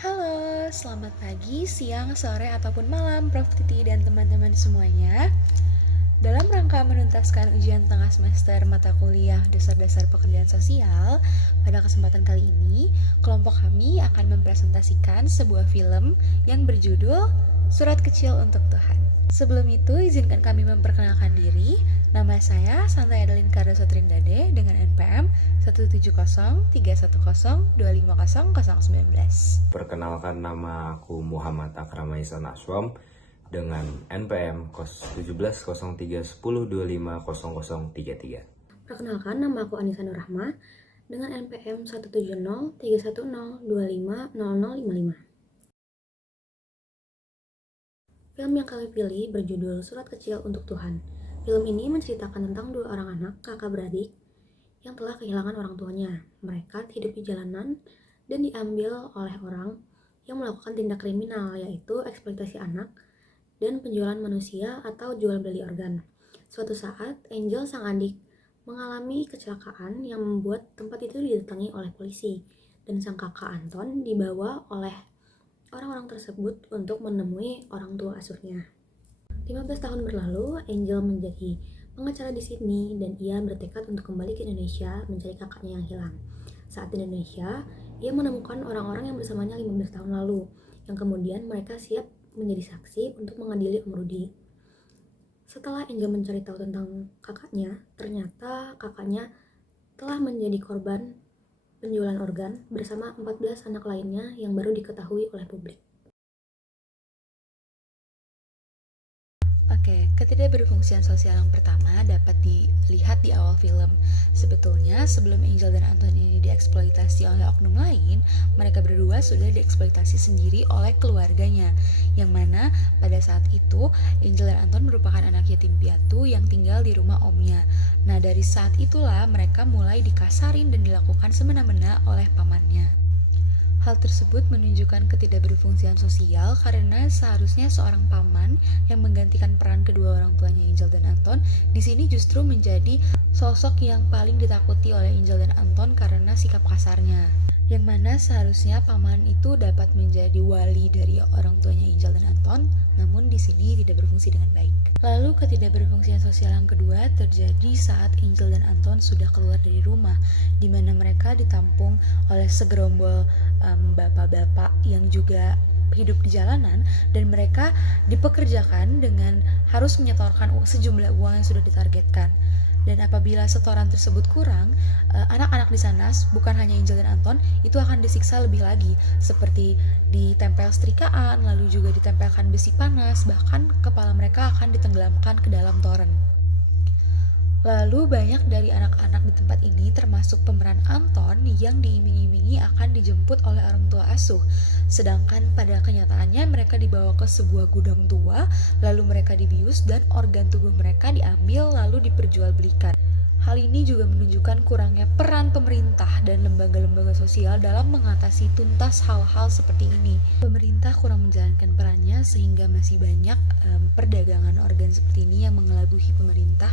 Halo, selamat pagi, siang, sore, ataupun malam Prof. Titi dan teman-teman semuanya. Dalam rangka menuntaskan ujian tengah semester mata kuliah dasar-dasar pekerjaan sosial, pada kesempatan kali ini, kelompok kami akan mempresentasikan sebuah film yang berjudul Surat Kecil untuk Tuhan. Sebelum itu, izinkan kami memperkenalkan diri. Nama saya Santai Adeline Cardoso Trindade dengan NPM 17030250019. Perkenalkan, nama aku Muhammad Akram Aisan Aswam dengan NPM 170310250033. Perkenalkan, nama aku Anissa Nurrahma dengan NPM 1703102500055. Film yang kami pilih berjudul Surat Kecil untuk Tuhan. Film ini menceritakan tentang dua orang anak kakak beradik yang telah kehilangan orang tuanya. Mereka hidup di jalanan dan diambil oleh orang yang melakukan tindak kriminal, yaitu eksploitasi anak dan penjualan manusia atau jual beli organ. Suatu saat, Angel sang adik mengalami kecelakaan yang membuat tempat itu didatangi oleh polisi, dan sang kakak Anton dibawa oleh orang-orang tersebut untuk menemui orang tua asuhnya. 15 tahun berlalu, Angel menjadi pengacara di Sydney dan ia bertekad untuk kembali ke Indonesia mencari kakaknya yang hilang. Saat di Indonesia, ia menemukan orang-orang yang bersamanya 15 tahun lalu, yang kemudian mereka siap menjadi saksi untuk mengadili Om Rudy. Setelah Angel mencari tahu tentang kakaknya, ternyata kakaknya telah menjadi korban penjualan organ bersama 14 anak lainnya yang baru diketahui oleh publik. Oke, ketidakberfungsian sosial yang pertama dapat dilihat di awal film. Sebetulnya, sebelum Angel dan Anton ini dieksploitasi oleh oknum lain, mereka berdua sudah dieksploitasi sendiri oleh keluarganya, yang mana pada saat itu Angel dan Anton merupakan anak yatim piatu yang tinggal di rumah omnya. Nah, dari saat itulah mereka mulai dikasarin dan dilakukan semena-mena oleh pamannya. Hal tersebut menunjukkan ketidakberfungsian sosial karena seharusnya seorang paman yang menggantikan peran kedua orang tuanya Angel dan Anton di sini justru menjadi sosok yang paling ditakuti oleh Angel dan Anton karena sikap kasarnya. Yang mana seharusnya paman itu dapat menjadi wali dari orang tuanya Angel dan Anton, namun di sini tidak berfungsi dengan baik. Lalu ketidakberfungsian sosial yang kedua terjadi saat Angel dan Anton sudah keluar dari rumah, di mana mereka ditampung oleh segerombol bapak-bapak yang juga hidup di jalanan, dan mereka dipekerjakan dengan harus menyetorkan sejumlah uang yang sudah ditargetkan. Dan apabila setoran tersebut kurang, anak-anak di sana, bukan hanya Angel dan Anton, itu akan disiksa lebih lagi, seperti ditempel setrikaan, lalu juga ditempelkan besi panas, bahkan kepala mereka akan ditenggelamkan ke dalam toren. Lalu banyak dari anak-anak di tempat ini termasuk pemeran Anton yang diiming-imingi akan dijemput oleh orang tua asuh. Sedangkan pada kenyataannya mereka dibawa ke sebuah gudang tua, lalu mereka dibius dan organ tubuh mereka diambil lalu diperjualbelikan. Hal ini juga menunjukkan kurangnya peran pemerintah dan lembaga-lembaga sosial dalam mengatasi tuntas hal-hal seperti ini. Pemerintah kurang menjalankan perannya sehingga masih banyak perdagangan organ seperti ini yang mengelabuhi pemerintah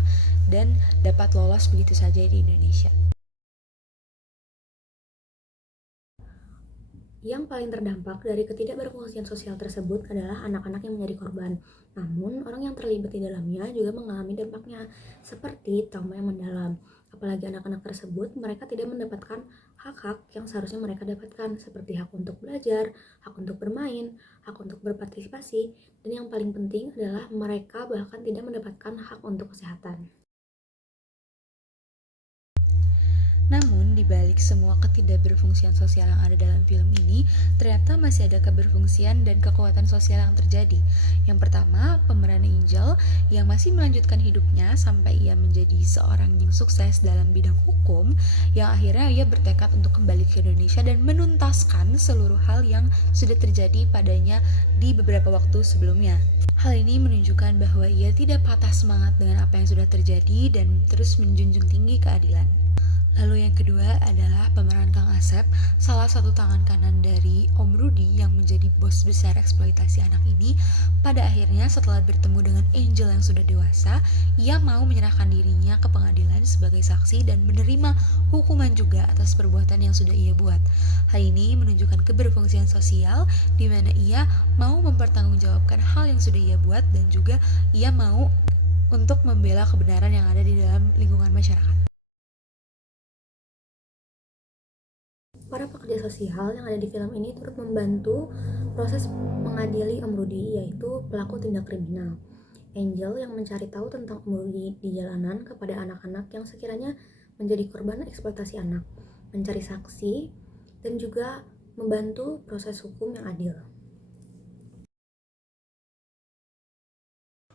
dan dapat lolos begitu saja di Indonesia. Yang paling terdampak dari ketidakberfungsian sosial tersebut adalah anak-anak yang menjadi korban. Namun, orang yang terlibat di dalamnya juga mengalami dampaknya, seperti trauma yang mendalam. Apalagi anak-anak tersebut, mereka tidak mendapatkan hak-hak yang seharusnya mereka dapatkan, seperti hak untuk belajar, hak untuk bermain, hak untuk berpartisipasi, dan yang paling penting adalah mereka bahkan tidak mendapatkan hak untuk kesehatan. Namun, di balik semua ketidakberfungsian sosial yang ada dalam film ini, ternyata masih ada keberfungsian dan kekuatan sosial yang terjadi. Yang pertama, pemeran Angel yang masih melanjutkan hidupnya sampai ia menjadi seorang yang sukses dalam bidang hukum, yang akhirnya ia bertekad untuk kembali ke Indonesia dan menuntaskan seluruh hal yang sudah terjadi padanya di beberapa waktu sebelumnya. Hal ini menunjukkan bahwa ia tidak patah semangat dengan apa yang sudah terjadi dan terus menjunjung tinggi keadilan. Lalu yang kedua adalah pemeran Kang Asep, salah satu tangan kanan dari Om Rudy yang menjadi bos besar eksploitasi anak ini. Pada akhirnya setelah bertemu dengan Angel yang sudah dewasa, ia mau menyerahkan dirinya ke pengadilan sebagai saksi dan menerima hukuman juga atas perbuatan yang sudah ia buat. Hal ini menunjukkan keberfungsian sosial di mana ia mau mempertanggungjawabkan hal yang sudah ia buat dan juga ia mau untuk membela kebenaran yang ada di dalam lingkungan masyarakat. Para pekerja sosial yang ada di film ini turut membantu proses mengadili Om Rudy, yaitu pelaku tindak kriminal. Angel yang mencari tahu tentang Om Rudy di jalanan kepada anak-anak yang sekiranya menjadi korban eksploitasi anak, mencari saksi, dan juga membantu proses hukum yang adil.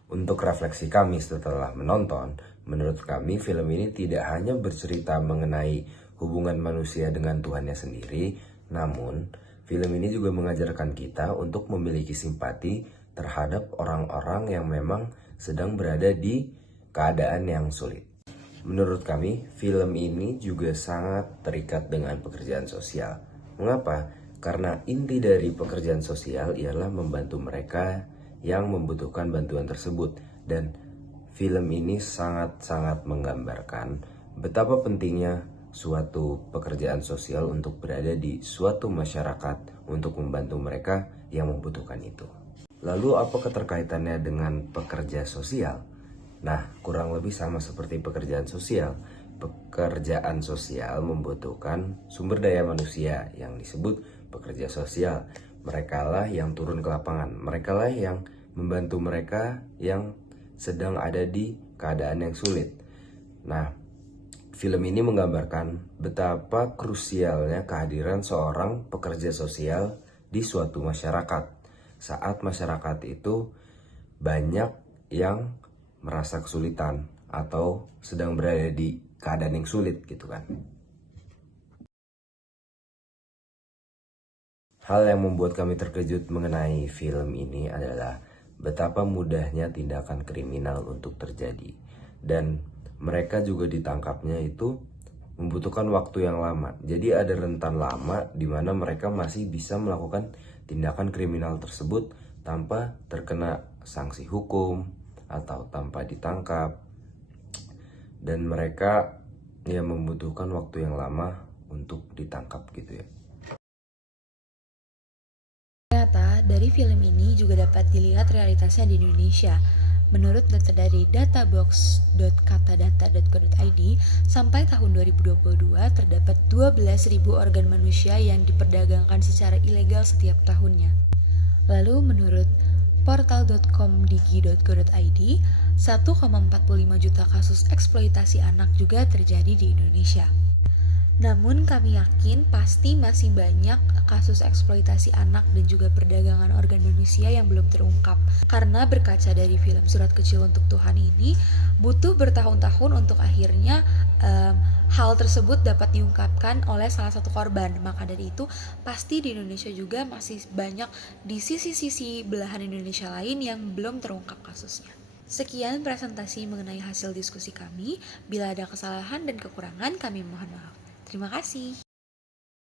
Untuk refleksi kami setelah menonton, menurut kami film ini tidak hanya bercerita mengenai hubungan manusia dengan Tuhannya sendiri, namun film ini juga mengajarkan kita untuk memiliki simpati terhadap orang-orang yang memang sedang berada di keadaan yang sulit. Menurut kami, film ini juga sangat terikat dengan pekerjaan sosial. Mengapa? Karena inti dari pekerjaan sosial ialah membantu mereka yang membutuhkan bantuan tersebut, dan film ini sangat-sangat menggambarkan betapa pentingnya suatu pekerjaan sosial untuk berada di suatu masyarakat untuk membantu mereka yang membutuhkan itu. Lalu apa keterkaitannya dengan pekerja sosial? Nah, kurang lebih sama seperti pekerjaan sosial. Pekerjaan sosial membutuhkan sumber daya manusia yang disebut pekerja sosial. Merekalah yang turun ke lapangan, merekalah yang membantu mereka yang sedang ada di keadaan yang sulit. Nah, film ini menggambarkan betapa krusialnya kehadiran seorang pekerja sosial di suatu masyarakat. Saat masyarakat itu banyak yang merasa kesulitan atau sedang berada di keadaan yang sulit gitu kan. Hal yang membuat kami terkejut mengenai film ini adalah betapa mudahnya tindakan kriminal untuk terjadi, dan mereka juga ditangkapnya itu membutuhkan waktu yang lama. Jadi ada rentan lama di mana mereka masih bisa melakukan tindakan kriminal tersebut tanpa terkena sanksi hukum atau tanpa ditangkap. Dan mereka ya membutuhkan waktu yang lama untuk ditangkap gitu ya. Ternyata dari film ini juga dapat dilihat realitasnya di Indonesia. Menurut data dari databox.katadata.co.id, sampai tahun 2022 terdapat 12.000 organ manusia yang diperdagangkan secara ilegal setiap tahunnya. Lalu menurut portal.comdigi.go.id, 1,45 juta kasus eksploitasi anak juga terjadi di Indonesia. Namun kami yakin pasti masih banyak kasus eksploitasi anak dan juga perdagangan organ manusia yang belum terungkap. Karena berkaca dari film Surat Kecil Untuk Tuhan ini, butuh bertahun-tahun untuk akhirnya hal tersebut dapat diungkapkan oleh salah satu korban. Maka dari itu, pasti di Indonesia juga masih banyak di sisi-sisi belahan Indonesia lain yang belum terungkap kasusnya. Sekian presentasi mengenai hasil diskusi kami. Bila ada kesalahan dan kekurangan, kami mohon maaf. Terima kasih.